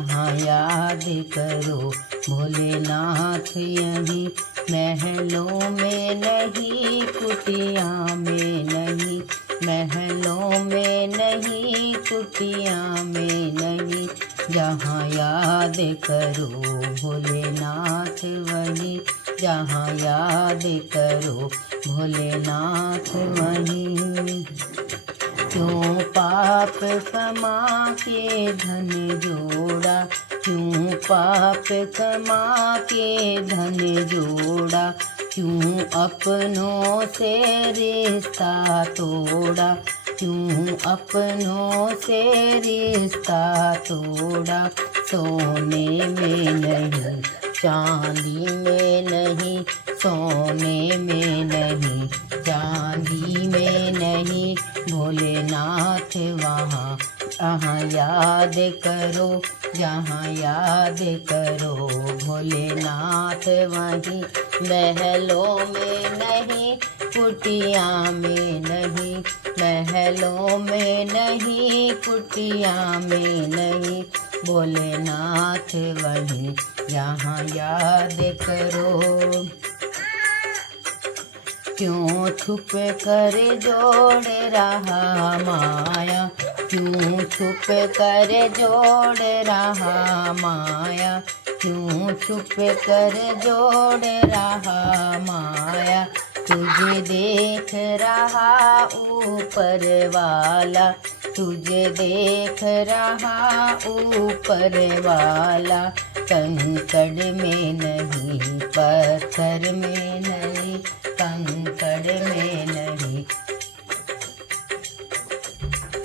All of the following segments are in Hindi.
जहाँ याद करो भोलेनाथ यहीं। महलों में नहीं कुटिया में नहीं, महलों में नहीं कुटिया में नहीं, जहाँ याद करो भोलेनाथ वहीं, जहाँ याद करो भोलेनाथ वहीं। क्यों पाप कमा के धन जोड़ा, क्यों पाप कमा के धन जोड़ा, क्यों अपनों से रिश्ता तोड़ा, क्यों अपनों से रिश्ता तोड़ा। सोने में नहीं चांदी में नहीं, सोने में नहीं चांदी में नहीं, भोलेनाथ वहाँ। जहाँ याद करो, जहाँ याद करो भोलेनाथ वहीं। महलों में नहीं कुटिया में नहीं, महलों में नहीं कुटिया में नहीं, भोलेनाथ वहीं, जहाँ याद करो। क्यों छुप कर जोड़ रहा माया, क्यों छुप कर जोड़ रहा माया, क्यों छुप कर जोड़ रहा माया। तुझे देख रहा ऊपर वाला, तुझे देख रहा ऊपर वाला। कंकड़ में नहीं पत्थर में नहीं, कंकड़ में नहीं,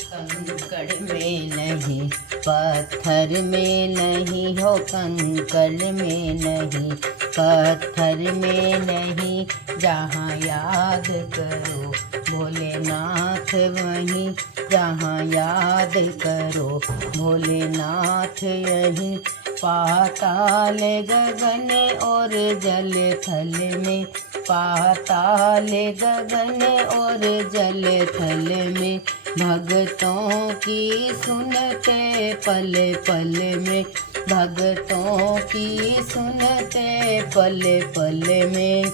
कंकड़ में नहीं पत्थर में नहीं हो, कंकड़ में नहीं पत्थर में नहीं, जहाँ याद करो भोलेनाथ वहीं, जहाँ याद करो भोलेनाथ यहीं। पाताल गगन और जल थल में, पाताल गगन और जल थल में, भगतों की सुनते पल पल में, भगतों की सुनते पल पल में।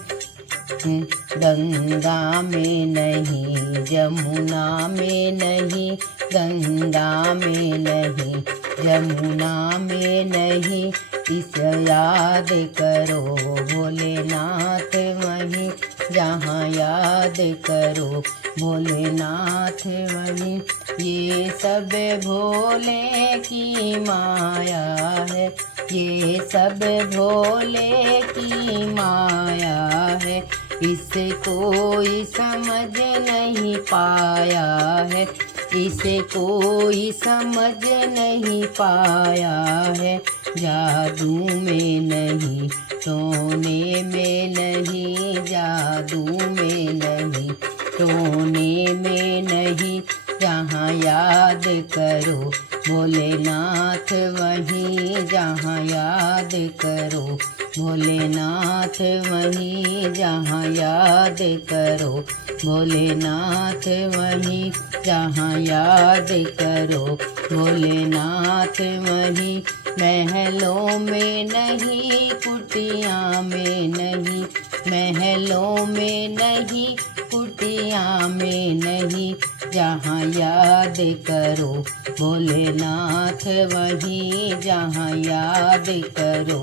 गंगा में नहीं जमुना में नहीं, गंगा में नहीं जमुना में नहीं, इस याद करो भोलेनाथ वहीं, जहाँ याद करो भोलेनाथ वहीं। ये सब भोले की माया है, ये सब भोले की माया है, इसे कोई समझ नहीं पाया है, इसे कोई समझ नहीं पाया है। जादू में नहीं टोने में नहीं, जादू में नहीं टोने में नहीं, जहाँ याद करो भोलेनाथ वहीं, जहाँ याद करो भोलेनाथ वहीं, जहाँ याद करो भोलेनाथ वहीं, जहाँ याद करो भोलेनाथ वहीं। महलों में नहीं कुटिया में नहीं, महलों में नहीं कुटिया में नहीं, जहाँ याद करो भोलेनाथ वहीं, जहाँ याद करो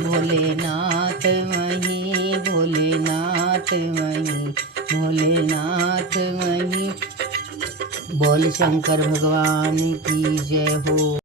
भोलेनाथ वहीं, भोलेनाथ वहीं, भोलेनाथ वहीं। बोल शंकर भगवान की जय हो।